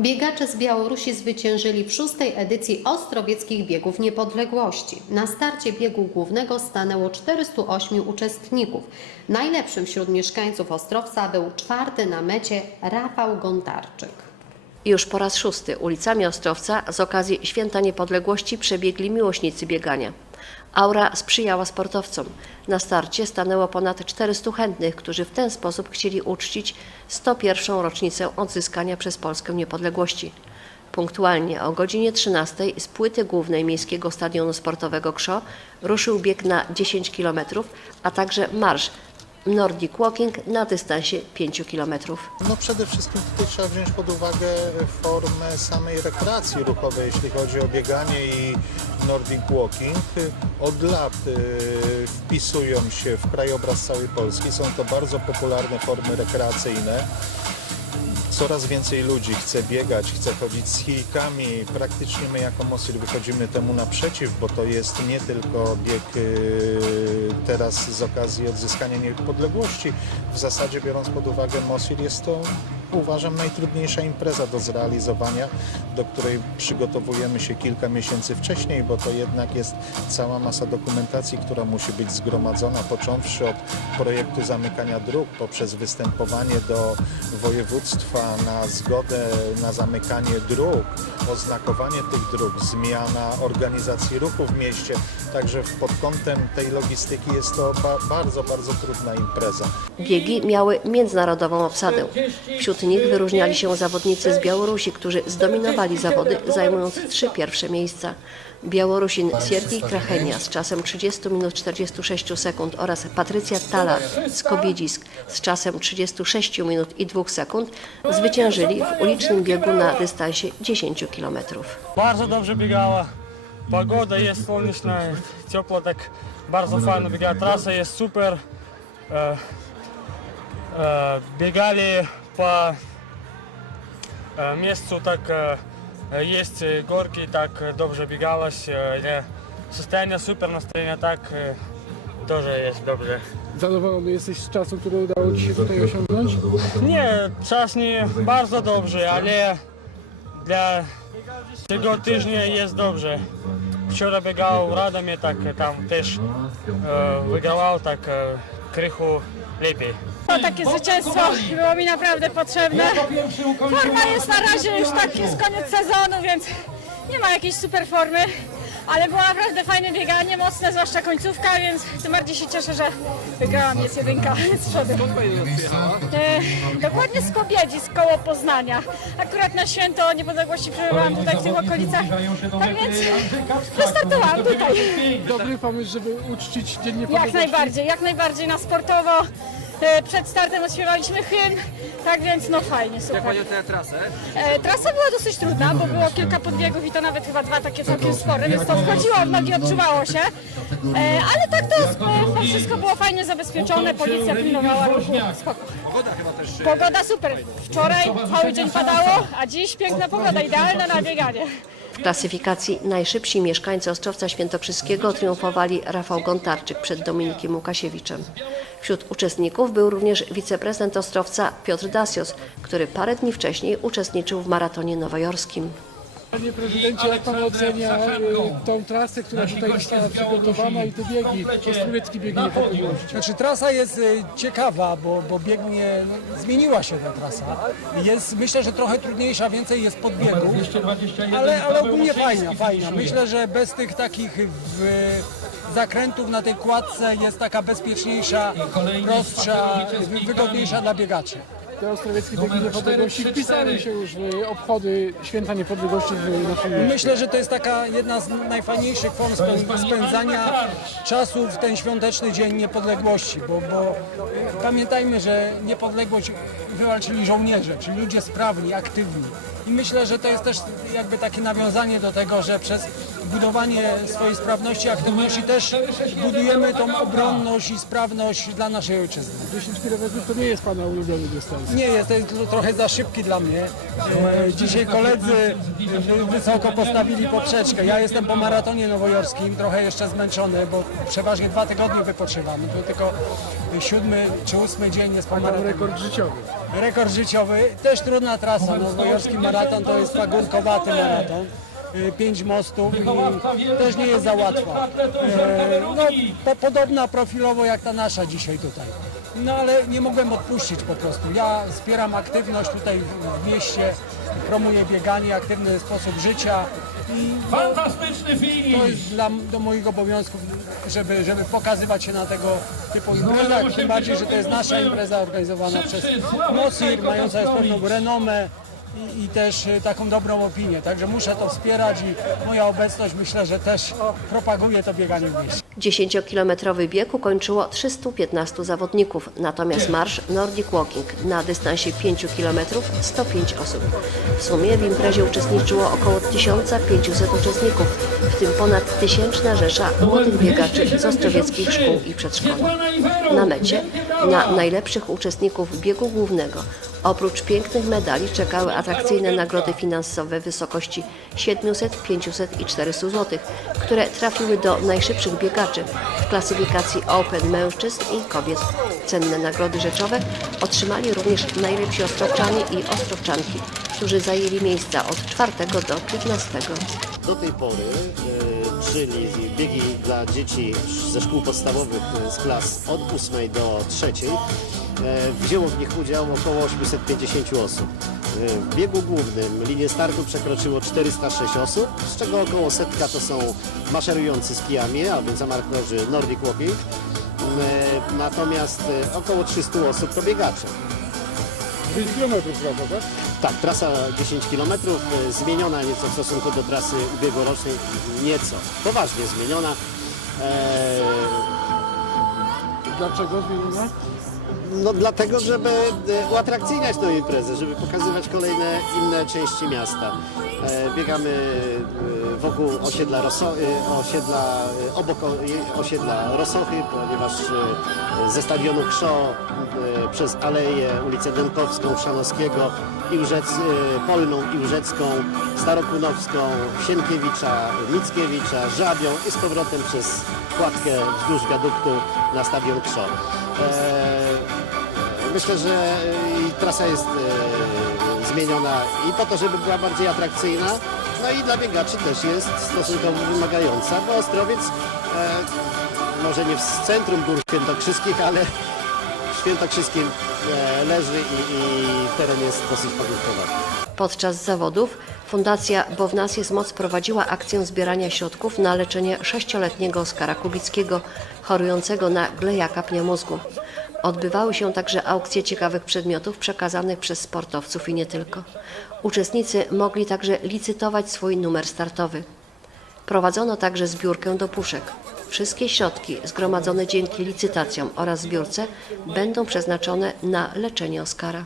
Biegacze z Białorusi zwyciężyli w szóstej edycji Ostrowieckich Biegów Niepodległości. Na starcie biegu głównego stanęło 408 uczestników. Najlepszym wśród mieszkańców Ostrowca był czwarty na mecie Rafał Gontarczyk. Już po raz szósty ulicami Ostrowca z okazji Święta Niepodległości przebiegli miłośnicy biegania. Aura sprzyjała sportowcom. Na starcie stanęło ponad 400 chętnych, którzy w ten sposób chcieli uczcić 101. rocznicę odzyskania przez Polskę niepodległości. Punktualnie o godzinie 13 z płyty głównej Miejskiego Stadionu Sportowego Krzo ruszył bieg na 10 km, a także marsz Nordic Walking na dystansie 5 km. No przede wszystkim tutaj trzeba wziąć pod uwagę formę samej rekreacji ruchowej, jeśli chodzi o bieganie i Nordic Walking. Od lat y, wpisują się w krajobraz całej Polski. Są to bardzo popularne formy rekreacyjne. Coraz więcej ludzi chce biegać, chce chodzić z hilkami. Praktycznie my jako Mosil wychodzimy temu naprzeciw, bo to jest nie tylko bieg y, teraz z okazji odzyskania niepodległości. W zasadzie biorąc pod uwagę Mosil jest to uważam najtrudniejsza impreza do zrealizowania, do której przygotowujemy się kilka miesięcy wcześniej, bo to jednak jest cała masa dokumentacji, która musi być zgromadzona, począwszy od projektu zamykania dróg, poprzez występowanie do województwa na zgodę na zamykanie dróg, oznakowanie tych dróg, zmiana organizacji ruchu w mieście. Także pod kątem tej logistyki jest to ba bardzo, bardzo trudna impreza. Biegi miały międzynarodową obsadę. Wśród nich wyróżniali się zawodnicy z Białorusi, którzy zdominowali zawody, zajmując trzy pierwsze miejsca. Białorusin Siergiej Krachenia z czasem 30 minut 46 sekund oraz Patrycja Talar z Kobiedzisk z czasem 36 minut i 2 sekund zwyciężyli w ulicznym biegu na dystansie 10 kilometrów. Bardzo dobrze biegała. Pogoda jest słoneczna, ciepła, tak bardzo fajnie biegała. Trasa jest super. E, e, biegali po e, miejscu, tak e, jest горки, tak dobrze biegałaś. E, nie. Состояние super, настроение tak e, тоже jest dobrze. Zadowolony jesteś z czasu, który udało Ci się tutaj osiągnąć? Nie, czas nie bardzo dobrze, ale dla tego tygodnia jest dobrze. Wczoraj biegał Radomie, tak tam też e, wygrał tak e, krychu lepiej. To takie zwycięstwo było mi naprawdę potrzebne. Forma jest na razie już tak, jest koniec sezonu, więc nie ma jakiejś super formy, ale było naprawdę fajne bieganie, mocne, zwłaszcza końcówka, więc tym bardziej się cieszę, że wygrałam, jest jedynka z przodu. E, dokładnie z Kobiedzi, z koło Poznania. Akurat na święto niepodległości przebywałam tutaj w tych okolicach, tak więc wystartowałam tutaj. Dobry pomysł, żeby uczcić Dzień Jak Niepodległości. najbardziej, jak najbardziej na sportowo. E, Przed startem odśpiewaliśmy hymn, tak więc no fajnie, super. Jak Pani trasę? E, trasa była dosyć trudna, bo było kilka podbiegów i to nawet chyba dwa takie całkiem spore, więc to wchodziło w nogi, odczuwało się. E, ale tak to, wszystko było fajnie zabezpieczone, policja pilnowała ruchu, spoko. Pogoda chyba też... Pogoda super. Wczoraj cały dzień padało, a dziś piękna pogoda, idealna na bieganie. W klasyfikacji najszybsi mieszkańcy Ostrowca Świętokrzyskiego triumfowali Rafał Gontarczyk przed Dominikiem Łukasiewiczem. Wśród uczestników był również wiceprezydent Ostrowca Piotr Dasios, który parę dni wcześniej uczestniczył w maratonie nowojorskim. Panie prezydencie, jak Pan ocenia e, tą trasę, która tutaj została przygotowana i te biegi, Ostrowiecki bieg niepodległości? Znaczy trasa jest y, ciekawa, bo, bo biegnie, no, zmieniła się ta trasa. Jest myślę, że trochę trudniejsza, więcej jest podbiegów, ale, ale ogólnie fajna, fajna. Myślę, że bez tych takich w, zakrętów na tej kładce jest taka bezpieczniejsza, prostsza, wygodniejsza dla biegaczy. Te Ostrowieckie biegi niepodległości wpisały się już w obchody Święta Niepodległości w naszym mieście. Myślę, że to jest taka jedna z najfajniejszych form spę- spędzania czasu w ten świąteczny Dzień Niepodległości, bo, bo pamiętajmy, że niepodległość wywalczyli żołnierze, czyli ludzie sprawni, aktywni. I myślę, że to jest też jakby takie nawiązanie do tego, że przez budowanie swojej sprawności, aktywności też budujemy tą obronność i sprawność dla naszej ojczyzny. 10 km to nie jest Pana ulubiony dystans. Nie, jest to trochę za szybki dla mnie. E, Dzisiaj koledzy wy- wysoko postawili poprzeczkę. Ja jestem po maratonie nowojorskim, trochę jeszcze zmęczony, bo przeważnie dwa tygodnie wypoczywamy. To tylko siódmy czy ósmy dzień jest po maratonie. Rekord życiowy. Rekord życiowy, też trudna trasa. Nowojorski maraton to jest pagórkowaty maraton. Y, Pięć mostów i też nie jest za łatwa. E, No, po, podobna profilowo jak ta nasza dzisiaj tutaj. No ale nie mogłem odpuścić po prostu. Ja wspieram aktywność tutaj w, w mieście, promuję bieganie, aktywny sposób życia i no, Fantastyczny finish! to jest dla, do moich obowiązków, żeby, żeby pokazywać się na tego typu imprezach. Tym bardziej, że to jest nasza impreza organizowana przez Mosir, mająca jest pewną renomę i, i też y, taką dobrą opinię. Także muszę to wspierać i moja obecność myślę, że też propaguje to bieganie w mieście. 10-kilometrowy bieg ukończyło 315 zawodników, natomiast marsz Nordic Walking na dystansie 5 km 105 osób. W sumie w imprezie uczestniczyło około 1500 uczestników, w tym ponad tysięczna rzesza młodych biegaczy z ostrowieckich szkół i przedszkoli. Na mecie na najlepszych uczestników biegu głównego oprócz pięknych medali czekały atrakcyjne nagrody finansowe w wysokości 700, 500 i 400 zł, które trafiły do najszybszych biegaczy w klasyfikacji Open mężczyzn i kobiet. Cenne nagrody rzeczowe otrzymali również najlepsi ostrowczanie i ostrowczanki, którzy zajęli miejsca od 4 do 15. Do tej pory, czyli biegi dla dzieci ze szkół podstawowych e, z klas od 8 do 3, e, wzięło w nich udział około 850 osób. E, W biegu głównym linię startu przekroczyło 406 osób, z czego około setka to są maszerujący z kijami, a więc amarkorzy Nordic Walking. Natomiast około 300 osób to biegacze. 5 km prawda, tak? Tak, trasa 10 km, e, zmieniona nieco w stosunku do trasy ubiegłorocznej, nieco, poważnie zmieniona. E, Dlaczego zmieniona? No dlatego, żeby e, uatrakcyjniać tę imprezę, żeby pokazywać kolejne inne części miasta. E, biegamy e, wokół osiedla, Roso, osiedla obok osiedla Rosochy, ponieważ ze stadionu Krzo przez Aleję, ulicę Dękowską, Chrzanowskiego, Iłżec, Polną, Iłżecką, Starokunowską, Sienkiewicza, Mickiewicza, Żabią i z powrotem przez kładkę wzdłuż wiaduktu na stadion Krzo. Myślę, że e, i trasa jest e, zmieniona i po to, żeby była bardziej atrakcyjna, no i dla biegaczy też jest stosunkowo wymagająca, bo Ostrowiec e, może nie w centrum gór świętokrzyskich, ale w świętokrzyskim e, leży i, i teren jest dosyć pagórkowaty. Podczas zawodów Fundacja Bo w nas jest moc prowadziła akcję zbierania środków na leczenie sześcioletniego Oskara Kubickiego, chorującego na glejaka pniomózgu. Odbywały się także aukcje ciekawych przedmiotów przekazanych przez sportowców i nie tylko. Uczestnicy mogli także licytować swój numer startowy. Prowadzono także zbiórkę do puszek. Wszystkie środki zgromadzone dzięki licytacjom oraz zbiórce będą przeznaczone na leczenie Oskara.